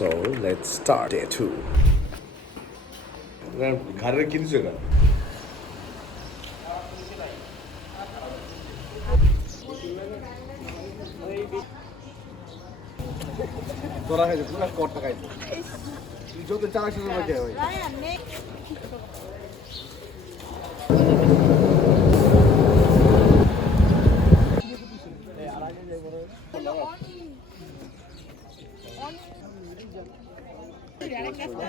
So, let's start. Day two. ঘাড়ের কি দিছো কেন তোরা খাইছে, তোরা কটটা খাইছে। যত চালাক শুনে বাকি হয় পিছনে অনেক এই পুরি পুরি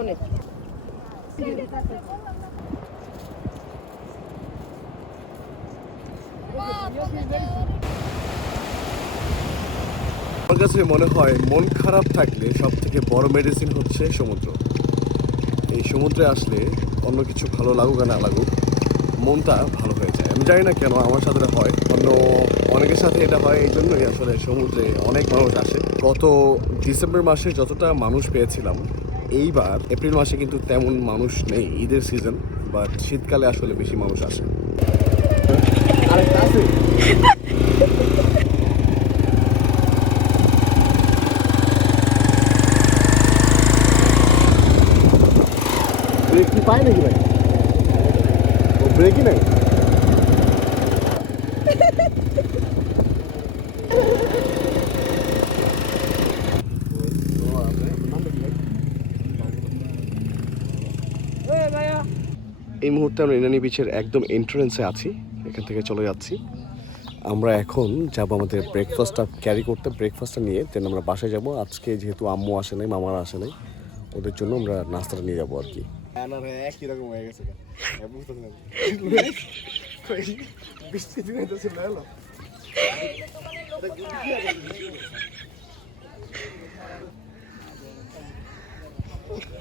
অনেক আমার কাছে মনে হয় মন খারাপ থাকলে সব থেকে বড় মেডিসিন হচ্ছে সমুদ্র। এই সমুদ্রে আসলে অন্য কিছু ভালো লাগুক আর না লাগুক মনটা ভালো হয়ে যায়। আমি জানি না কেন আমার সাথে হয়। অন্য অনেকের সাথে এটা হয় এই জন্যই আসলে সমুদ্রে অনেক মানুষ আসে। গত ডিসেম্বর মাসে যতটা মানুষ পেয়েছিলাম এইবার এপ্রিল মাসে কিন্তু তেমন মানুষ নেই ঈদের সিজন বাট শীতকালে আসলে বেশি মানুষ আসে। আরেকটা ব্রেক কি পায় নাকি ভাই? ও ব্রেকই নাই? এই মুহূর্তে আমরা ইনানি বিচের একদম এন্ট্রেন্সে আছি। এখান থেকে চলে যাচ্ছি। আমরা এখন যাব আমাদের ব্রেকফাস্টটা ক্যারি করতে ব্রেকফাস্টটা নিয়ে। দেন আমরা বাসায় যাব। আজকে যেহেতু আম্মু আসে নাই, মামারা আসে নাই, ওদের জন্য আমরা নাস্তাটা নিয়ে যাব আর কি। একই রকম হয়ে গেছে হ্যাঁ, বুঝতে বৃষ্টি দিনে তো ছিল এলো।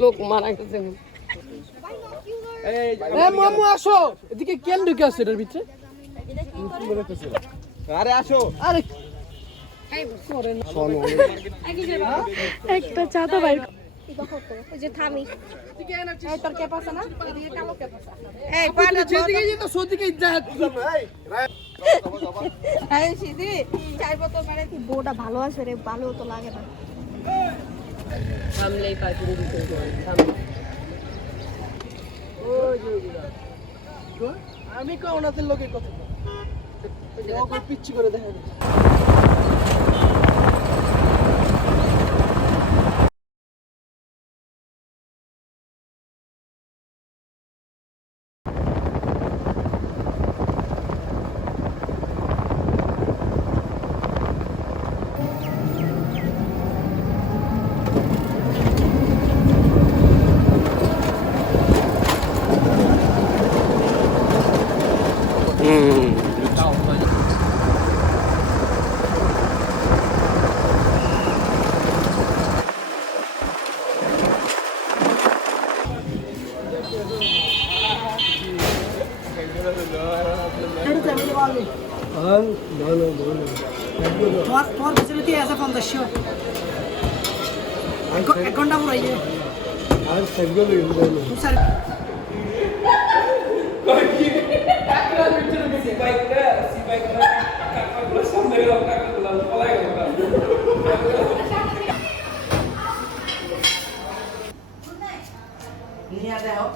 লোক মারা গেছে। মামু আসো। এদিকে কেন ঢুকে আসছে এটার ভিতরে? আরে আসো। আরে একটা চাঁদা বাইর যে থামি। এই তোর ক্যাপ আছে না? এদিকে কালো ক্যাপ আছে। এই যেদিকে যেত সেদিকে যা। এই সিদি চাইব তো মানে কি বউটা ভালো আছে রে ভালো তো লাগে না। দিতে আমি কো ওনাদের লোকের কথা? পিচ্ছি করে দেখা তোমার তোমার ফেসিলিটি আছে পঞ্চাশশো এক ঘণ্টা পর আইয়ে আর সেগুলো স্যার নিয়ে দেখো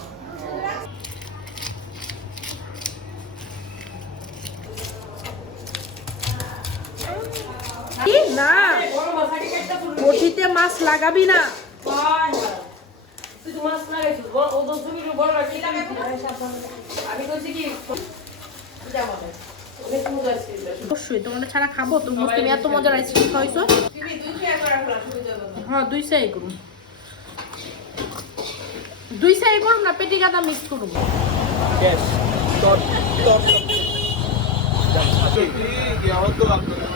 না। বটিতে মাছ লাগাবি না। অবশ্যই তোমাদের ছাড়া খাব তো তুমি এত মজার আইসক্রিম খাইছো হ্যাঁ দুই সাই করুন দুই সাইড করুন না পেটি গাদা মিক্স করুন। কিন্তু এটা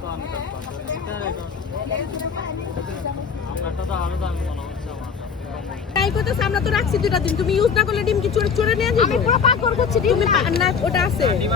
তো আমি আমারটা তো আরও দামি মনে হচ্ছে আমার ট্রাই কথা আমরা তো রাখছি দুইটা দিন তুমি ইউজ না করলে ডিম কি চোরে চোরে নিয়ে যাবে আমি পুরো পাক করছি তুমি না ওটা আছে। তুমি